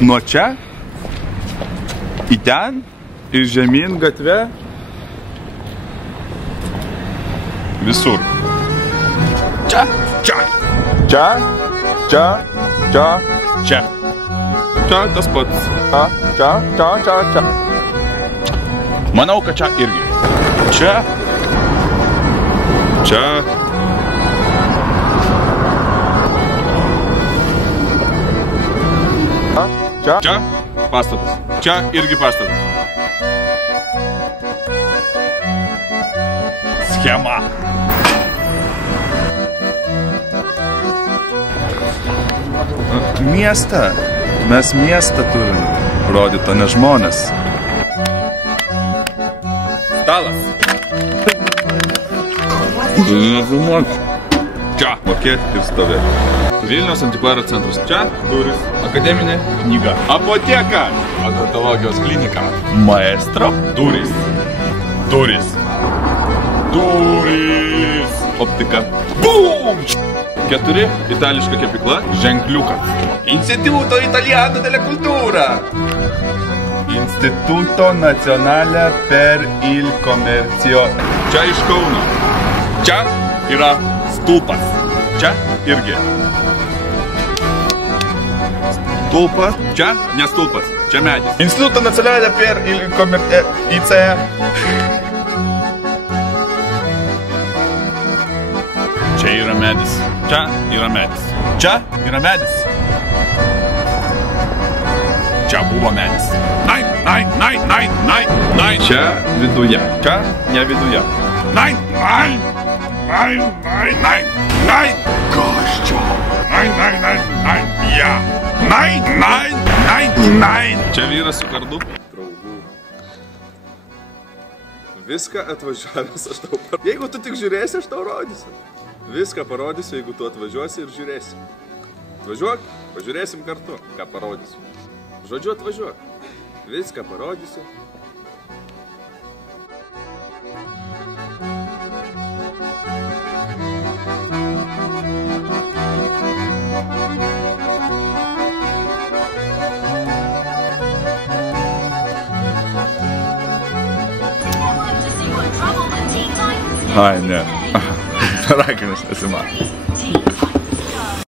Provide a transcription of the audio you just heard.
Nuo čia į ten ir žemyn gatve. Visur. Čia. Čia. Čia. Čia. Čia. Čia. Čia tas pats. Čia. Čia. Čia. Čia. Manau, kad čia irgi. Čia. Čia. Čia. Čia pastatas. Čia irgi pastatas. Schema. Miestą. Mes miestą turim rodyti, o ne žmonės. Stalas. Čia mokėti ir stovėti. Vilniaus antikvaro centras. Čia durys. Akademinė knyga. Apoteka. Odontologijos klinika. Maestro. Durys. Durys. Durys. Optika. Bum! 4. Itališka kepikla. Ženkliukas. Instituto Italiano della Cultura. Instituto Nazionale per il Commercio. Čia iš Kauno. Čia yra stulpas. Čia irgi. Stulpas. Čia ne stulpas. Čia medis. Instituto Nazionale per il Commercio. ICE. Čia yra medis. Čia yra medis. Čia yra medis. Čia buvo medis. Nein, nein, nein, nein, nein, nein. Čia viduje. Čia ne viduje. Nein, nein, nein, nein, nein, nein. Kas čia? Nein, nein, nein, nein. Ja. Nein, nein, nein, nein. Čia vyras su kardu. Draugų. Viską atvažiavęs aš tau parodysiu. Jeigu tu tik žiūrėsi, aš tau rodysiu. Viską parodysiu, jeigu tu atvažiuosi ir žiūrėsi. Atvažiuok, pažiūrėsim kartu, ką parodysiu. Žodžiu, atvažiuok. Viską parodysiu. Ai, ne. Raginis esi man.